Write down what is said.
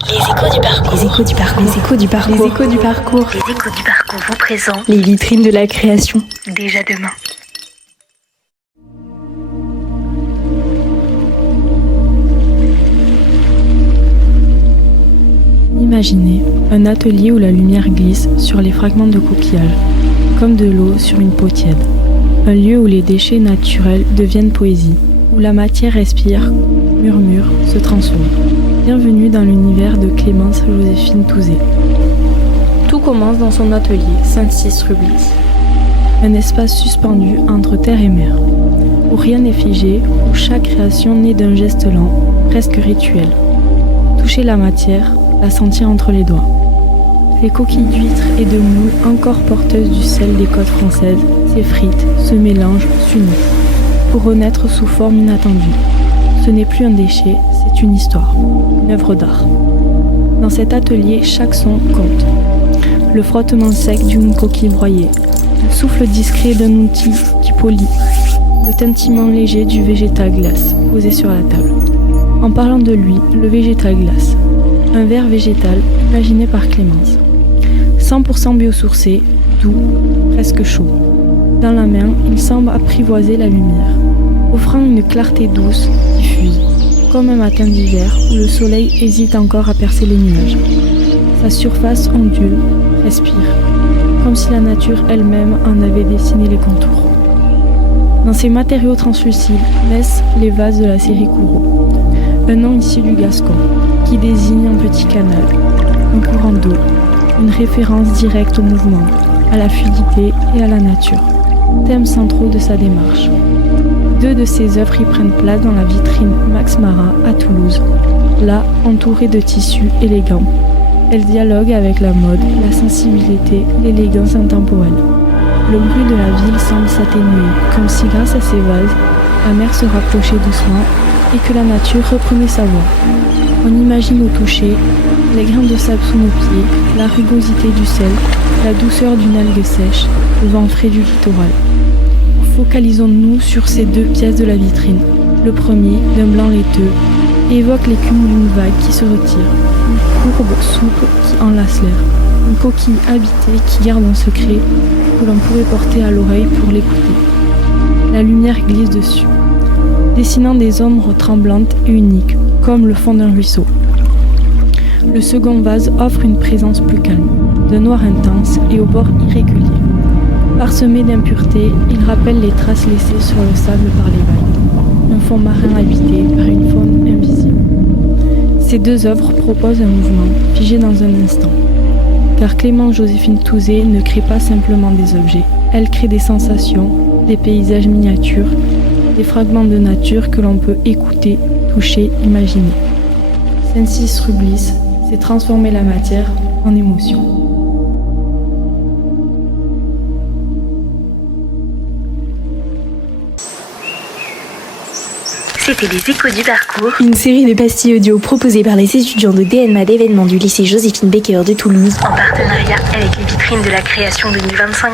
Les échos du parcours. Les échos du parcours. Les échos du parcours. Les échos du parcours. Les échos du parcours vous présentent les vitrines de la création. Déjà demain. Imaginez un atelier où la lumière glisse sur les fragments de coquillages, comme de l'eau sur une peau tiède. Un lieu où les déchets naturels deviennent poésie, où la matière respire, murmure, se transforme. Bienvenue dans l'univers de Clémence Joséphine Touzé. Tout commence dans son atelier, Saint-Cis-Rublis. Un espace suspendu entre terre et mer, où rien n'est figé, où chaque création naît d'un geste lent, presque rituel. Toucher la matière, la sentir entre les doigts. Les coquilles d'huîtres et de moules, encore porteuses du sel des côtes françaises, s'effritent, se mélangent, s'unissent, pour renaître sous forme inattendue. Ce n'est plus un déchet, c'est une histoire, une œuvre d'art. Dans cet atelier, chaque son compte. Le frottement sec d'une coquille broyée, le souffle discret d'un outil qui polit, le tintement léger du végétal glace posé sur la table. En parlant de lui, le végétal glace. Un verre végétal imaginé par Clémence. 100% biosourcé, doux, presque chaud. Dans la main, il semble apprivoiser la lumière, offrant une clarté douce, diffuse, comme un matin d'hiver où le soleil hésite encore à percer les nuages. Sa surface ondule, respire, comme si la nature elle-même en avait dessiné les contours. Dans ces matériaux translucides naissent les vases de la série Courreau, un nom issu du gascon, qui désigne un petit canal, un courant d'eau, une référence directe au mouvement, à la fluidité et à la nature, thèmes centraux de sa démarche. 2 de ses œuvres y prennent place dans la vitrine Max Mara à Toulouse. Là, entourée de tissus élégants, elle dialogue avec la mode, la sensibilité, l'élégance intemporelle. Le bruit de la ville semble s'atténuer, comme si grâce à ces vases, la mer se rapprochait doucement et que la nature reprenait sa voix. On imagine au toucher les grains de sable sous nos pieds, la rugosité du sel, la douceur d'une algue sèche, le vent frais du littoral. Focalisons-nous sur ces 2 pièces de la vitrine. Le premier, d'un blanc laiteux, évoque l'écume d'une vague qui se retire, une courbe souple qui enlace l'air, une coquille habitée qui garde un secret que l'on pourrait porter à l'oreille pour l'écouter. La lumière glisse dessus, dessinant des ombres tremblantes et uniques, comme le fond d'un ruisseau. Le second vase offre une présence plus calme, d'un noir intense et aux bords irréguliers. Parsemé d'impuretés, il rappelle les traces laissées sur le sable par les vagues, un fond marin habité par une faune invisible. Ces 2 œuvres proposent un mouvement figé dans un instant. Car Clémence Joséphine Touzé ne crée pas simplement des objets, elle crée des sensations, des paysages miniatures, des fragments de nature que l'on peut écouter, toucher, imaginer. Saint-Cis-Rublis, c'est transformer la matière en émotion. C'était les échos du parcours. Une série de pastilles audio proposées par les étudiants de DNMA d'événements du lycée Joséphine Baker de Toulouse. En partenariat avec les vitrines de la création 2025.